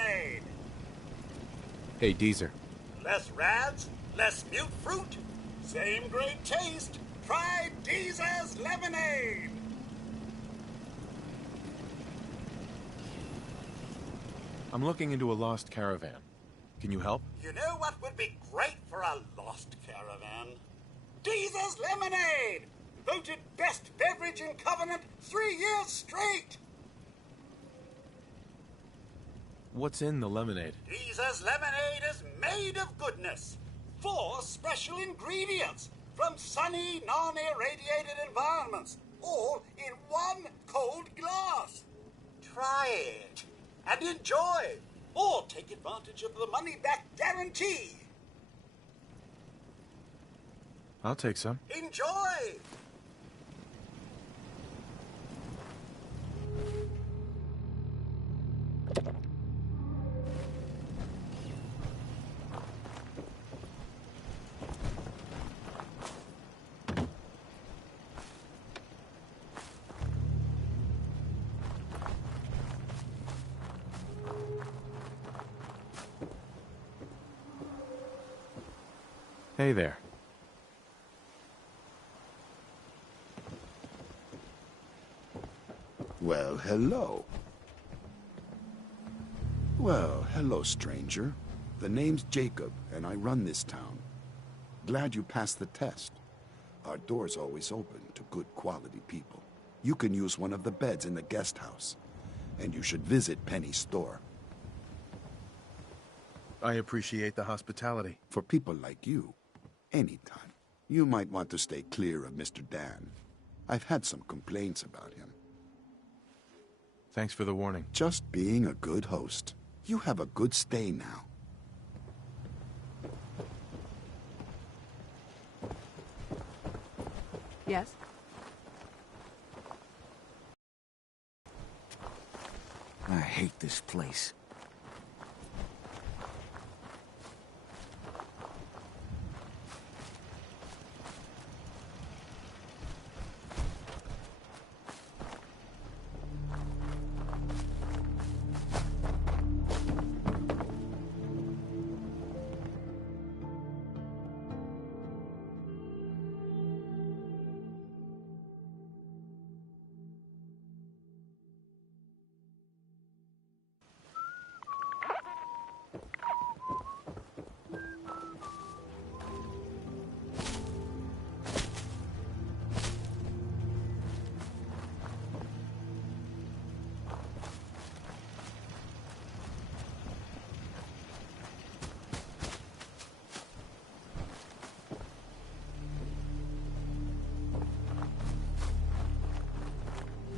lemonade. Hey, Deezer. Less rads, less mute fruit, same great taste. Try Deezer's lemonade. I'm looking into a lost caravan. Can you help? You know what would be great for a lost caravan? Deezer's lemonade! Voted best beverage in Covenant 3 years straight! What's in the lemonade? Deezer's lemonade is made of goodness. 4 special ingredients from sunny, non-irradiated environments, all in 1 cold glass. Try it and enjoy, or take advantage of the money-back guarantee. I'll take some. Enjoy! Hey there. Well, hello. Well, hello, stranger. The name's Jacob, and I run this town. Glad you passed the test. Our door's always open to good quality people. You can use one of the beds in the guest house, and you should visit Penny's store. I appreciate the hospitality. For people like you, anytime. You might want to stay clear of Mr. Dan. I've had some complaints about him. Thanks for the warning. Just being a good host. You have a good stay now. Yes? I hate this place.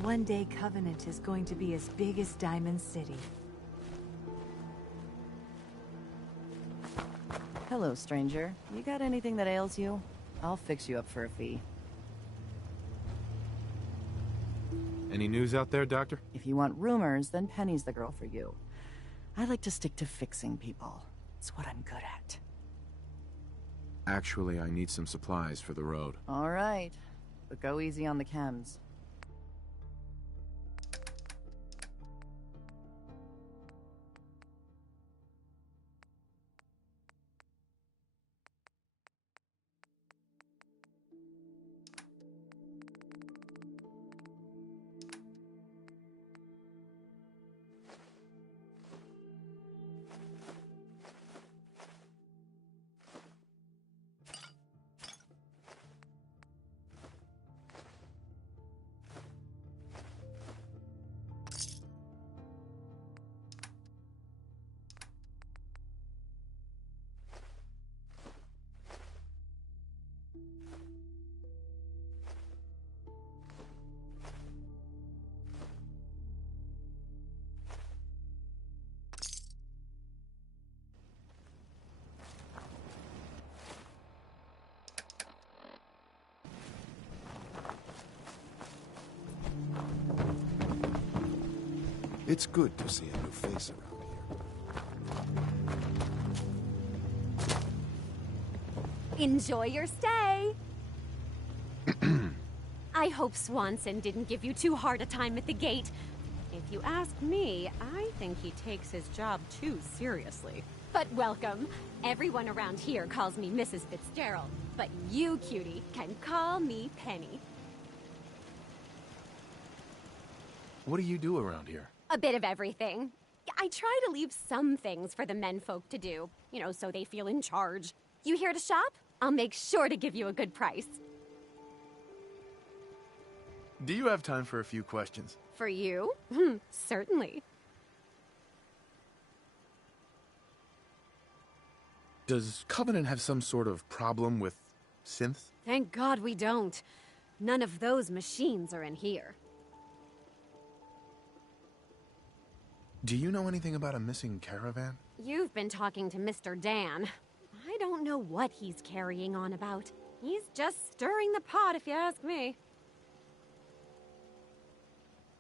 One day Covenant is going to be as big as Diamond City. Hello, stranger. You got anything that ails you? I'll fix you up for a fee. Any news out there, Doctor? If you want rumors, then Penny's the girl for you. I like to stick to fixing people. It's what I'm good at. Actually, I need some supplies for the road. All right. But go easy on the chems. It's good to see a new face around here. Enjoy your stay! I hope Swanson didn't give you too hard a time at the gate. If you ask me, I think he takes his job too seriously. But welcome. Everyone around here calls me Mrs. Fitzgerald, but you, cutie, can call me Penny. What do you do around here? A bit of everything. I try to leave some things for the menfolk to do, you know, so they feel in charge. You here to shop? I'll make sure to give you a good price. Do you have time for a few questions? For you? Certainly. Does Covenant have some sort of problem with synths? Thank God we don't. None of those machines are in here. Do you know anything about a missing caravan? You've been talking to Mr. Dan. I don't know what he's carrying on about. He's just stirring the pot, if you ask me.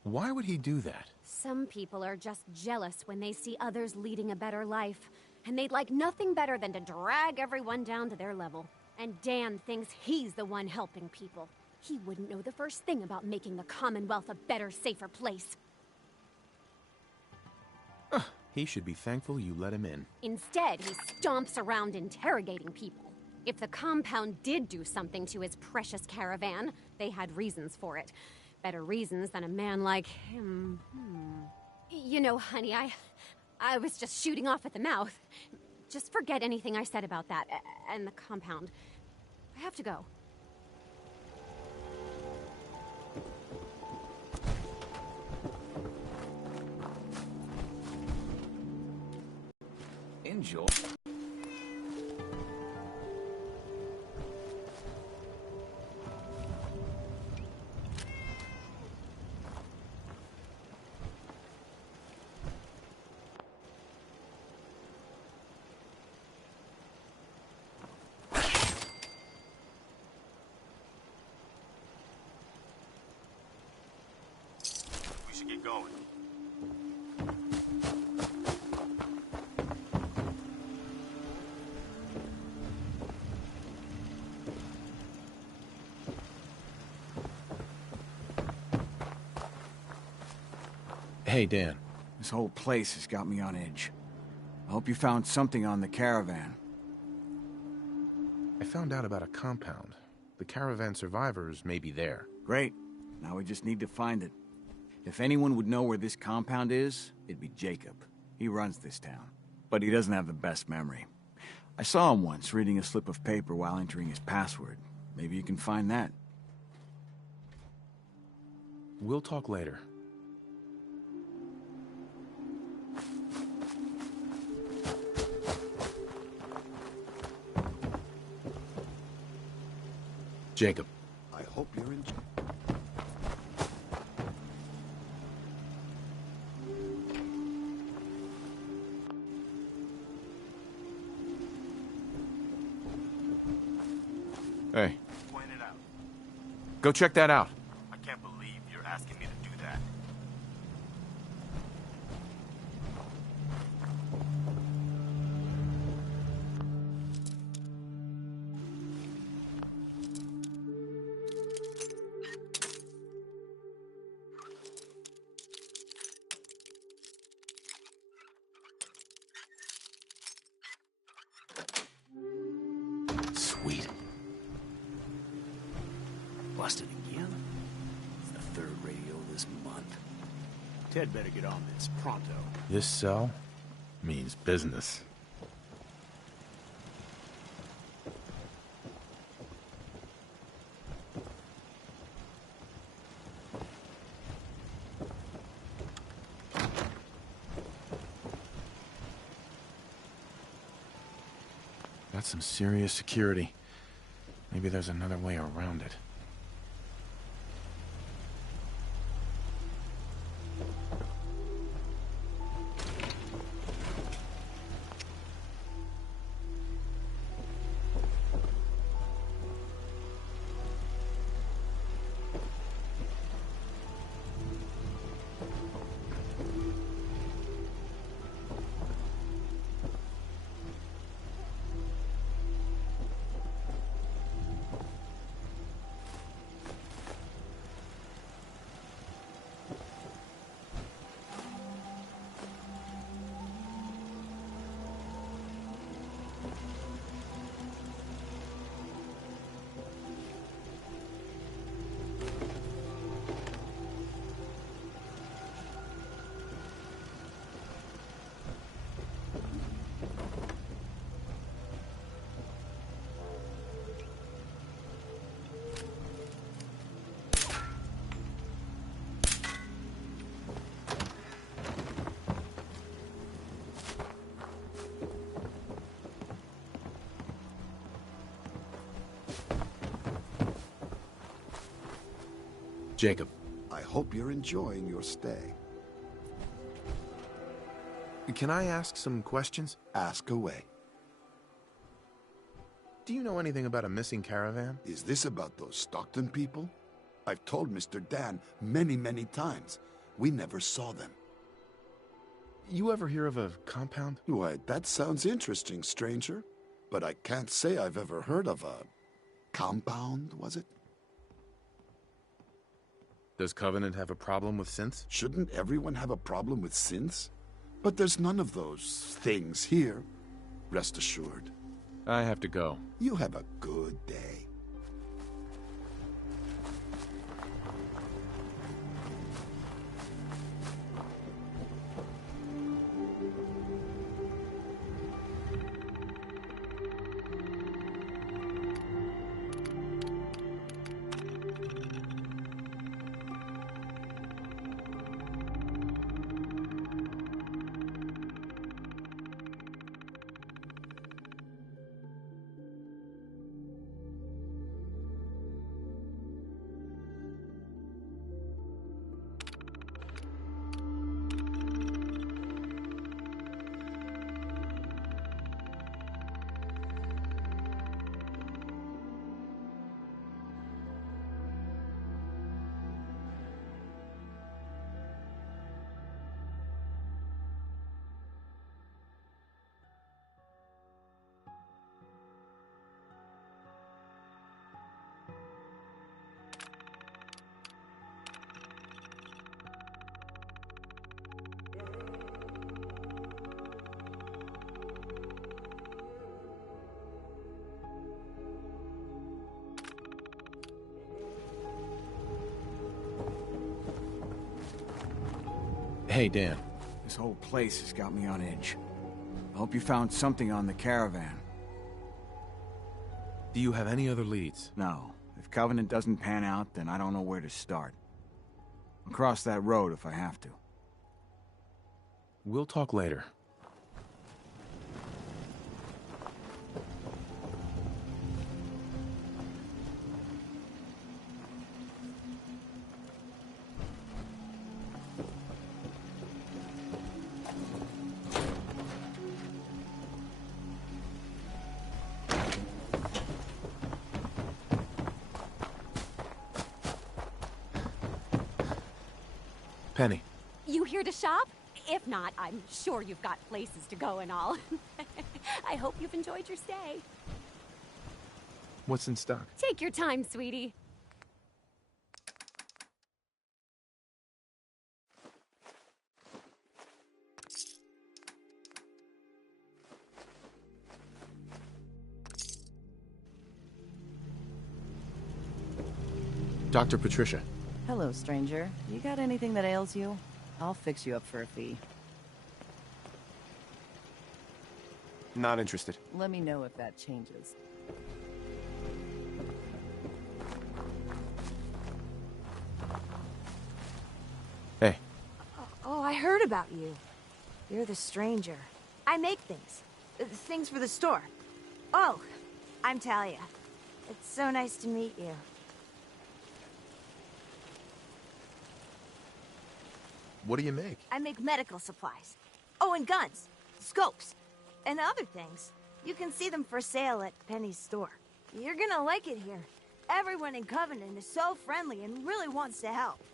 Why would he do that? Some people are just jealous when they see others leading a better life, and they'd like nothing better than to drag everyone down to their level. And Dan thinks he's the one helping people. He wouldn't know the first thing about making the Commonwealth a better, safer place. He should be thankful you let him in. Instead, he stomps around interrogating people. If the compound did do something to his precious caravan, they had reasons for it. Better reasons than a man like him. You know, honey, I was just shooting off at the mouth. Just forget anything I said about that and the compound. I have to go. Enjoy. We should get going. Hey, Dan. This whole place has got me on edge. I hope you found something on the caravan. I found out about a compound. The caravan survivors may be there. Great. Now we just need to find it. If anyone would know where this compound is, it'd be Jacob. He runs this town. But he doesn't have the best memory. I saw him once reading a slip of paper while entering his password. Maybe you can find that. We'll talk later. Jacob. I hope you're enjoying. Hey. Point it out. Go check that out. I can't believe you're asking me to do that. Sweet. Busted again? It's the third radio this month. Ted better get on this pronto. This cell means business. That's some serious security. Maybe there's another way around it. Jacob. I hope you're enjoying your stay. Can I ask some questions? Ask away. Do you know anything about a missing caravan? Is this about those Stockton people? I've told Mr. Dan many, many times. We never saw them. You ever hear of a compound? Why, that sounds interesting, stranger. But I can't say I've ever heard of a... compound, was it? Does Covenant have a problem with synths? Shouldn't everyone have a problem with synths? But there's none of those things here. Rest assured. I have to go. You have a good day. Hey, Dan. This whole place has got me on edge. I hope you found something on the caravan. Do you have any other leads? No. If Covenant doesn't pan out, then I don't know where to start. I'll cross that road if I have to. We'll talk later. Penny. You here to shop? If not, I'm sure you've got places to go and all. I hope you've enjoyed your stay. What's in stock? Take your time, sweetie. Dr. Patricia. Hello, stranger. You got anything that ails you? I'll fix you up for a fee. Not interested. Let me know if that changes. Hey. Oh, I heard about you. You're the stranger. I make things. Things for the store. Oh, I'm Talia. It's so nice to meet you. What do you make? I make medical supplies. Oh, and guns, scopes, and other things. You can see them for sale at Penny's store. You're gonna like it here. Everyone in Covenant is so friendly and really wants to help.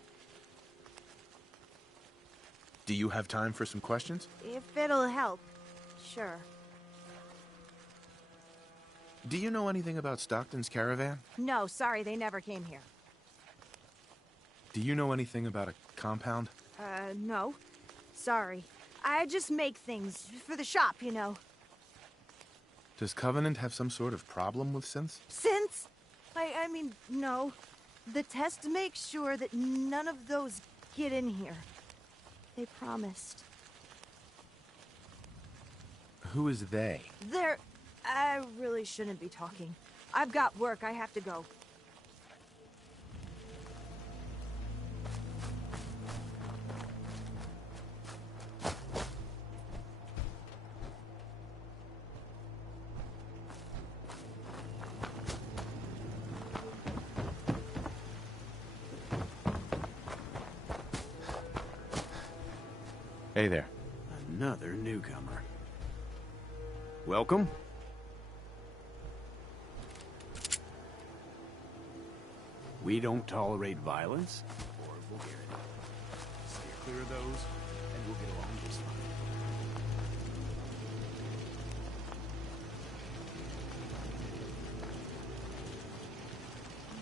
Do you have time for some questions? If it'll help, sure. Do you know anything about Stockton's caravan? No, sorry, they never came here. Do you know anything about a compound? No. Sorry. I just make things for the shop, you know. Does Covenant have some sort of problem with synths? Since? I mean, no. The test makes sure that none of those get in here. They promised. Who is they? I really shouldn't be talking. I've got work, I have to go. Hey there. Another newcomer. Welcome. We don't tolerate violence or vulgarity. Steer clear of those, and we'll get along just fine.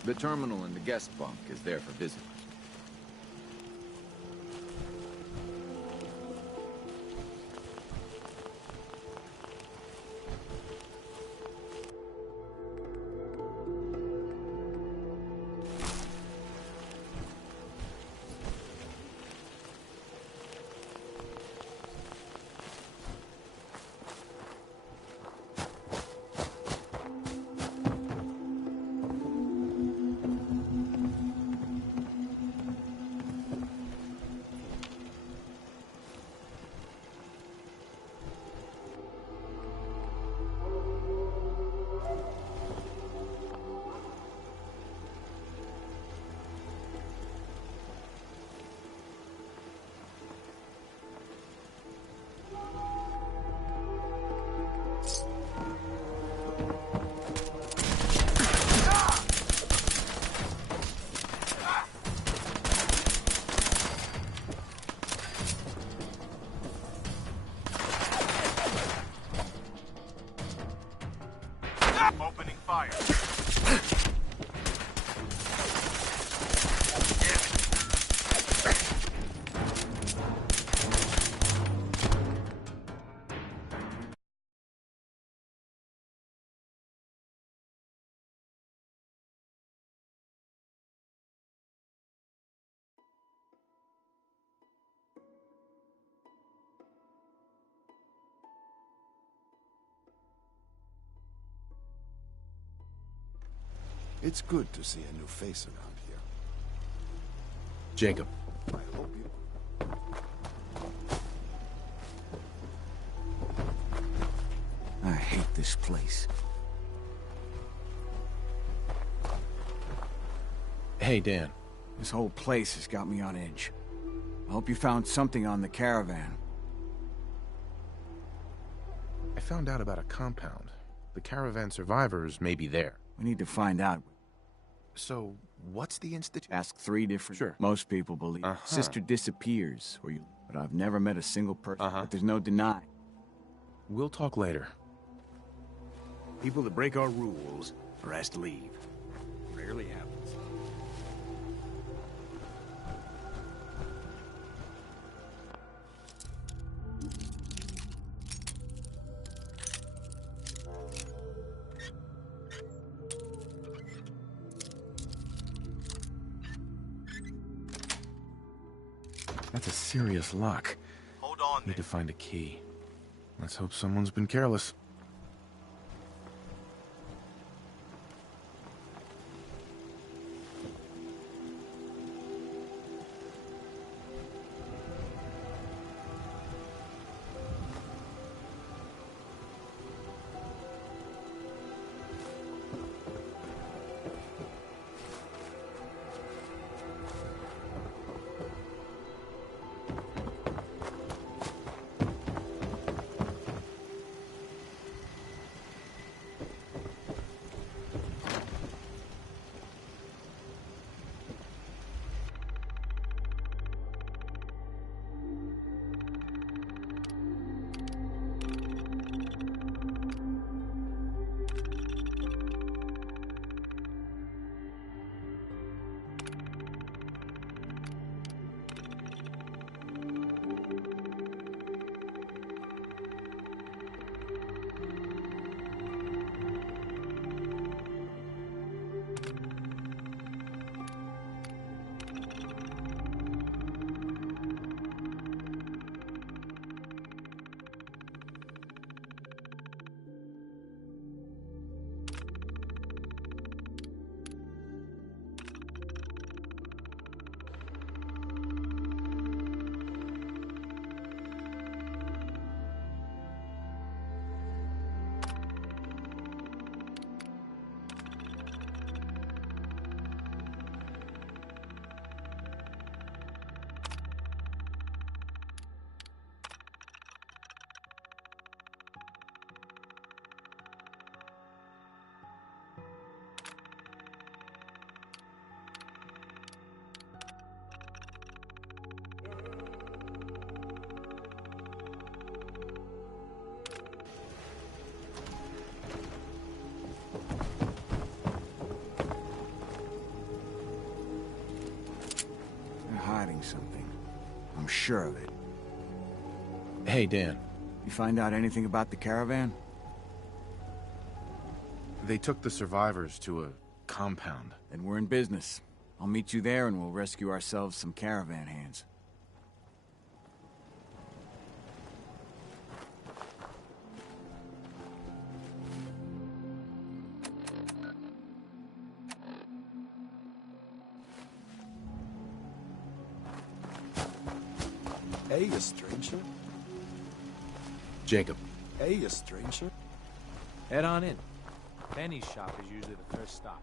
The terminal in the guest bunk is there for visitors. Opening fire. It's good to see a new face around here. Jacob. I hope you... I hate this place. Hey, Dan. This whole place has got me on edge. I hope you found something on the caravan. I found out about a compound. The caravan survivors may be there. We need to find out. So, what's the institute? Ask 3 different... Sure. Most people believe. Sister disappears, or you... But I've never met a single person. But there's no denying. We'll talk later. People that break our rules are asked to leave. Rarely happens. That's a serious lock. Hold on, Need to find a key. Let's hope someone's been careless. sure of it. Hey, Dan. You find out anything about the caravan? They took the survivors to a compound. Then we're in business. I'll meet you there and we'll rescue ourselves some caravan hands. Hey, you stranger. Jacob. Hey, you stranger. Head on in. Benny's shop is usually the first stop.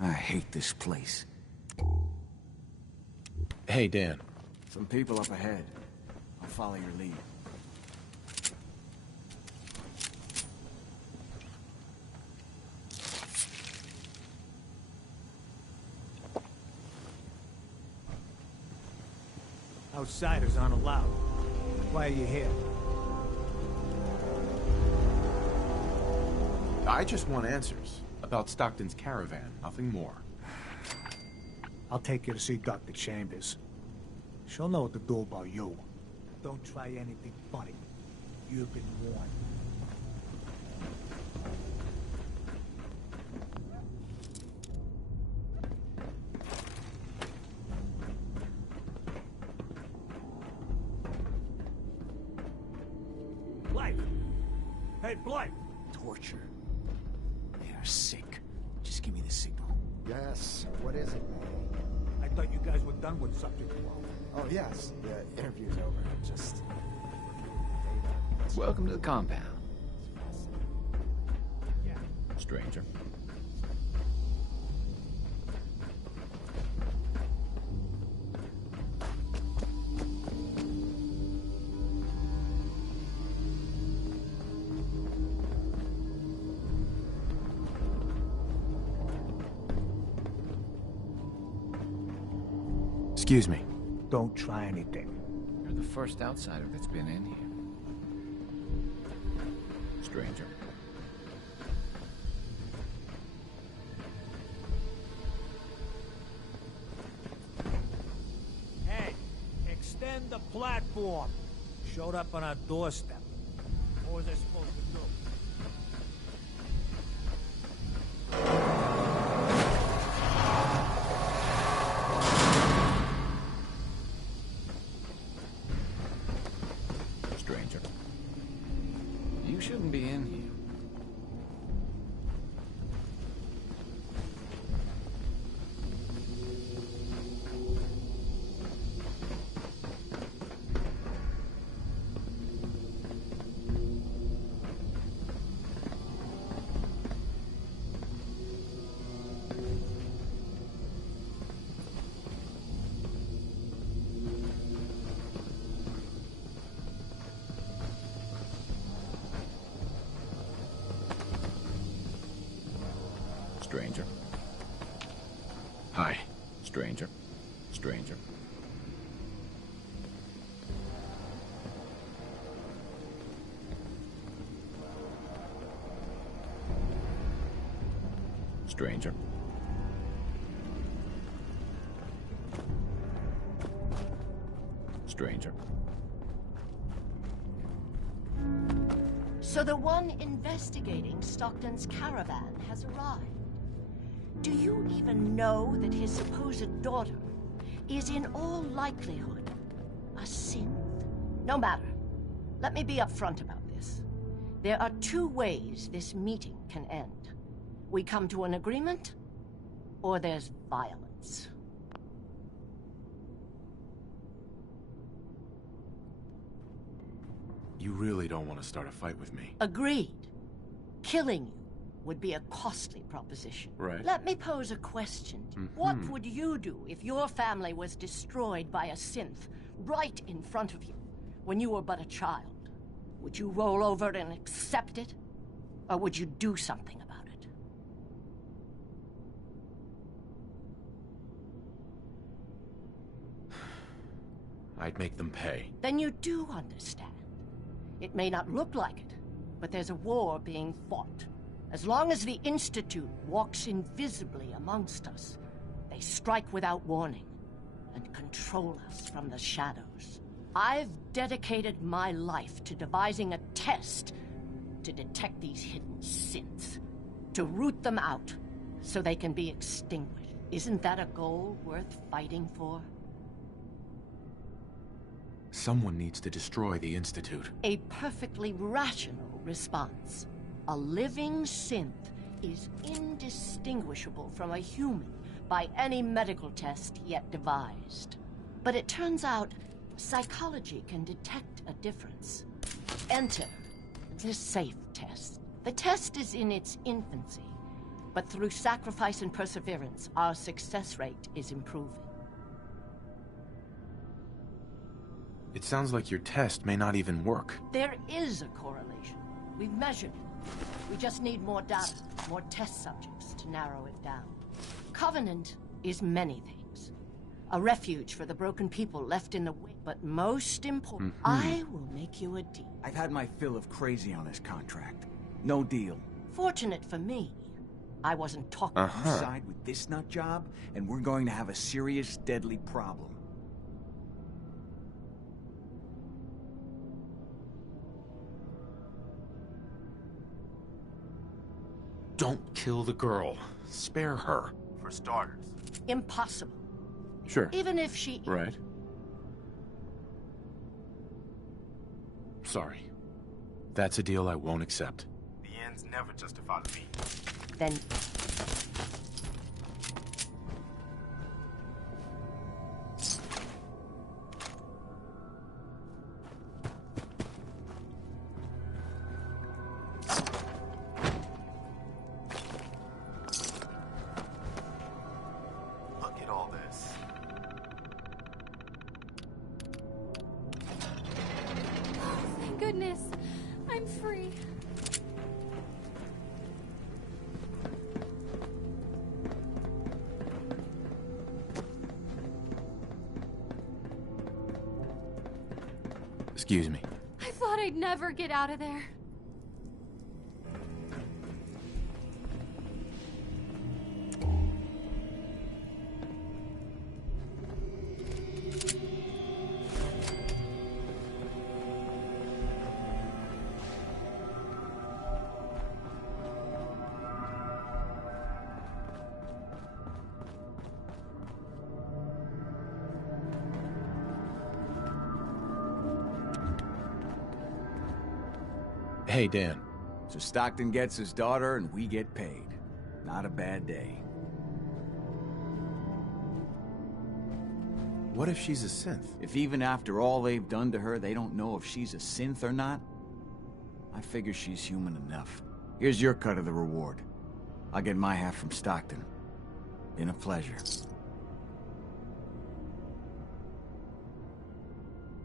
I hate this place. Hey, Dan. Some people up ahead. I'll follow your lead. Outsiders aren't allowed. Why are you here? I just want answers about Stockton's caravan, nothing more. I'll take you to see Dr. Chambers. She'll know what to do about you. Don't try anything funny. You've been warned. Blythe! Hey, Blythe! Torture. They are sick. Just give me the signal. Yes, what is it? I thought you guys were done with subject 12. Oh, yes, the interview's over. Just... Welcome to the compound, Yeah. stranger. Excuse me. Don't try anything. You're the first outsider that's been in here. Stranger. Hey, extend the platform. Showed up on our doorstep. What was I supposed to do? Stranger. You shouldn't be in here. Stranger. Hi. Stranger. Stranger. Stranger. Stranger. So the one investigating Stockton's caravan has arrived. Do you even know that his supposed daughter is in all likelihood a synth? No matter. Let me be upfront about this. There are two ways this meeting can end. We come to an agreement, or there's violence. You really don't want to start a fight with me. Agreed. Killing you would be a costly proposition. Right. Let me pose a question. What would you do if your family was destroyed by a synth right in front of you when you were but a child? Would you roll over and accept it? Or would you do something about it? I'd make them pay. Then you do understand. It may not look like it, but there's a war being fought. As long as the Institute walks invisibly amongst us, they strike without warning and control us from the shadows. I've dedicated my life to devising a test to detect these hidden synths, to root them out so they can be extinguished. Isn't that a goal worth fighting for? Someone needs to destroy the Institute. A perfectly rational response. A living synth is indistinguishable from a human by any medical test yet devised. But it turns out psychology can detect a difference. Enter the SAFE test. The test is in its infancy, but through sacrifice and perseverance, our success rate is improving. It sounds like your test may not even work. There is a correlation. We've measured it. We just need more data, more test subjects to narrow it down. Covenant is many things. A refuge for the broken people left in the way. But most important, I will make you a deal. I've had my fill of crazy on this contract. No deal. Fortunate for me, I wasn't talking. You side with this nut job, and we're going to have a serious, deadly problem. Don't kill the girl. Spare her. For starters. Impossible. Sure. Even if she... Right. Sorry. That's a deal I won't accept. The ends never justify the means. Then... Look at all this. Thank goodness. I'm free. Excuse me. I thought I'd never get out of there. Hey, Dan. So Stockton gets his daughter, and we get paid. Not a bad day. What if she's a synth? If even after all they've done to her, they don't know if she's a synth or not, I figure she's human enough. Here's your cut of the reward. I'll get my half from Stockton. Been a pleasure.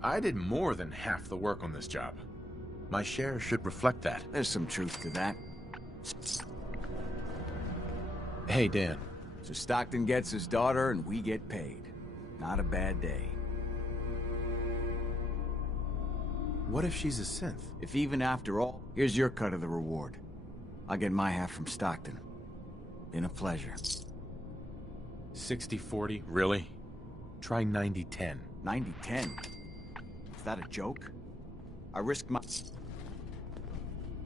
I did more than half the work on this job. My share should reflect that. There's some truth to that. Hey, Dan. So Stockton gets his daughter, and we get paid. Not a bad day. What if she's a synth? If even after all... Here's your cut of the reward. I'll get my half from Stockton. Been a pleasure. 60-40? Really? Try 90-10. 90-10? Is that a joke? I risk my...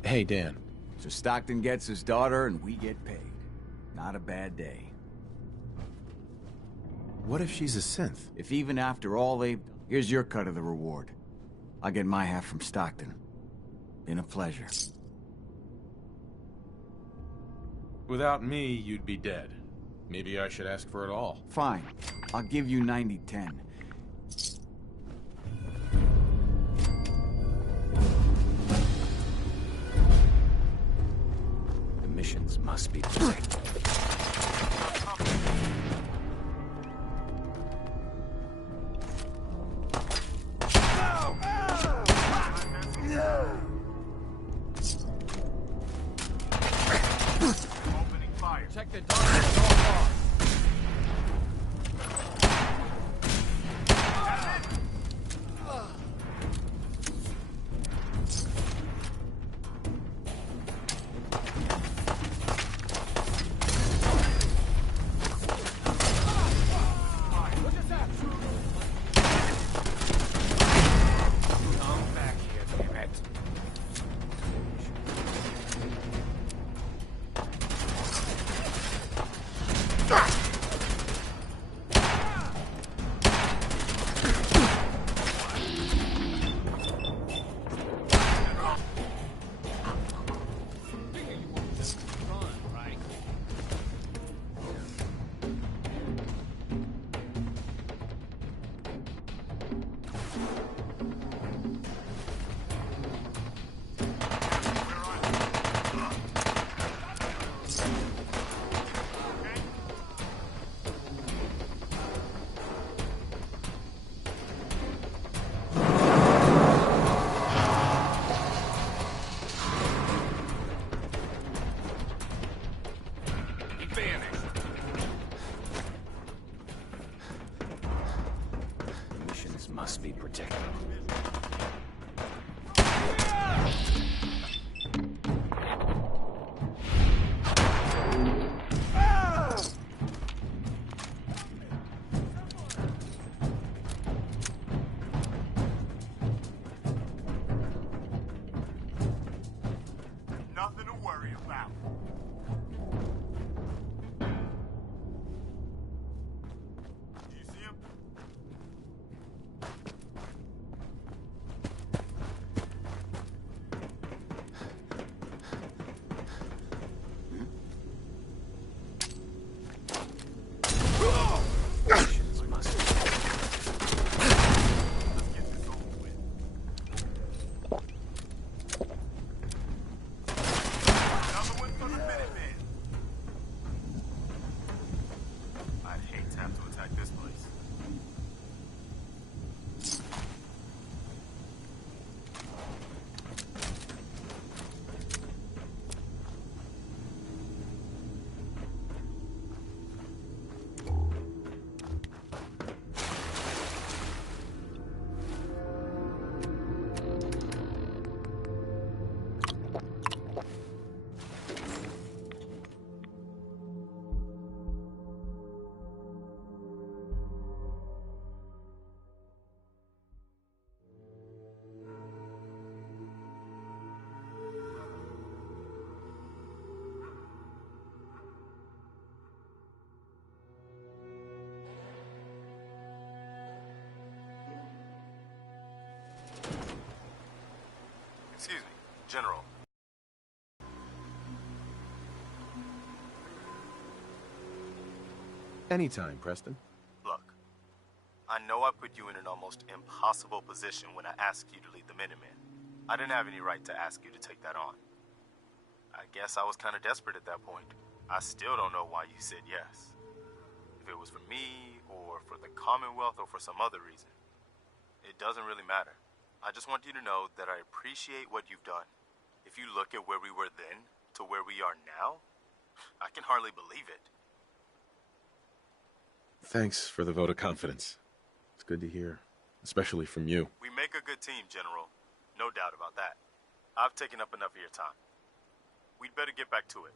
Hey, Dan. So Stockton gets his daughter, and we get paid. Not a bad day. What if she's a synth? If even after all they've... Here's your cut of the reward. I'll get my half from Stockton. Been a pleasure. Without me, you'd be dead. Maybe I should ask for it all. Fine. I'll give you 90-10. Missions must be protected. Opening fire. Check the door off. Come back here, damn it. Missions must be protected. Nothing to worry about. Do you see him? Missions must be protected. Let's get this over with. Another one for the Minutemen. I'd hate to have to attack this place. Excuse me, General. Anytime, Preston. Look, I know I put you in an almost impossible position when I asked you to lead the Minutemen. I didn't have any right to ask you to take that on. I guess I was kind of desperate at that point. I still don't know why you said yes. If it was for me, or for the Commonwealth, or for some other reason. It doesn't really matter. I just want you to know that I appreciate what you've done. If you look at where we were then to where we are now, I can hardly believe it. Thanks for the vote of confidence. It's good to hear, especially from you. We make a good team, General. No doubt about that. I've taken up enough of your time. We'd better get back to it.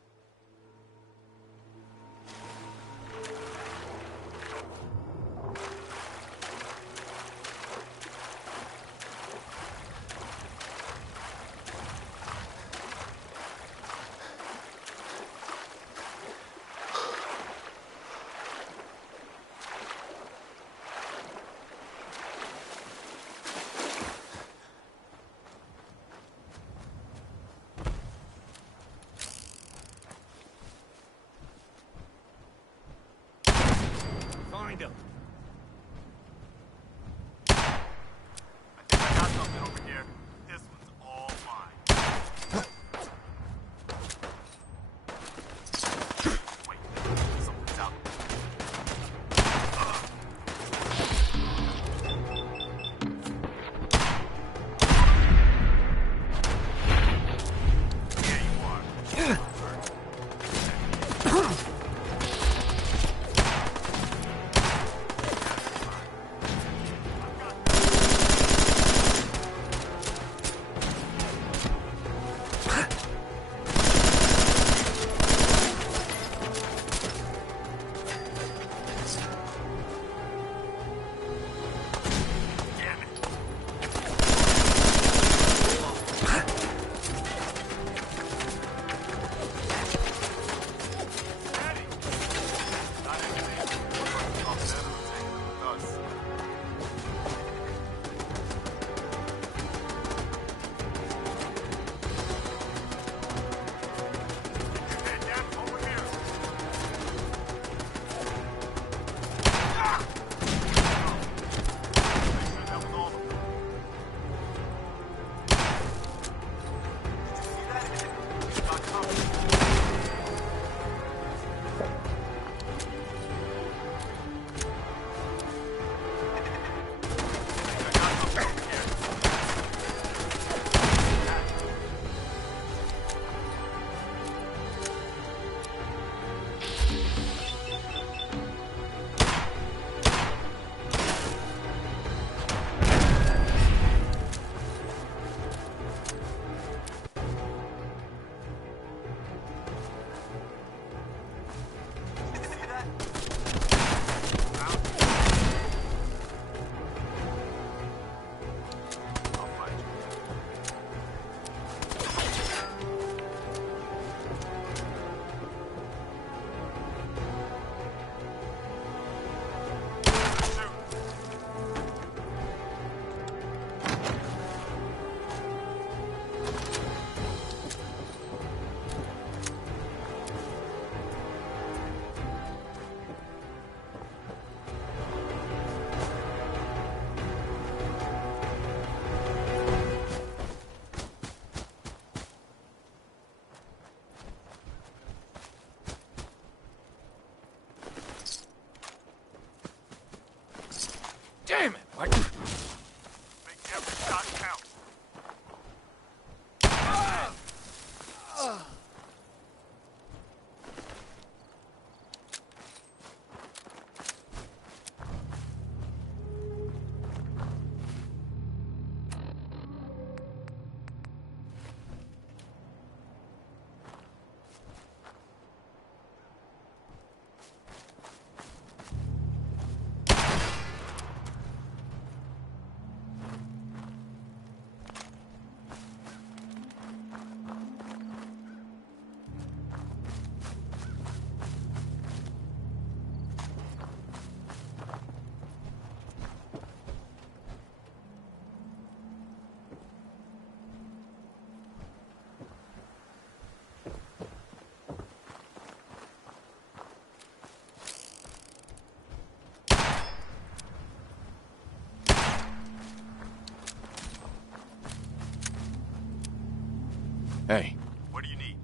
Hey. What do you need?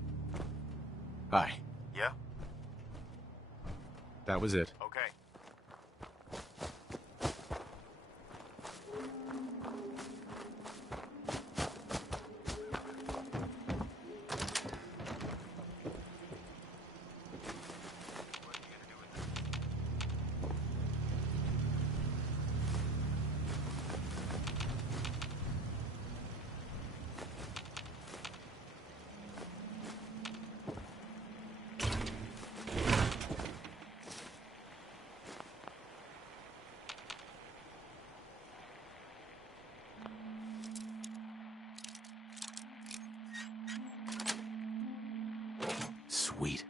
Hi. Yeah? That was it. Okay. Sweet.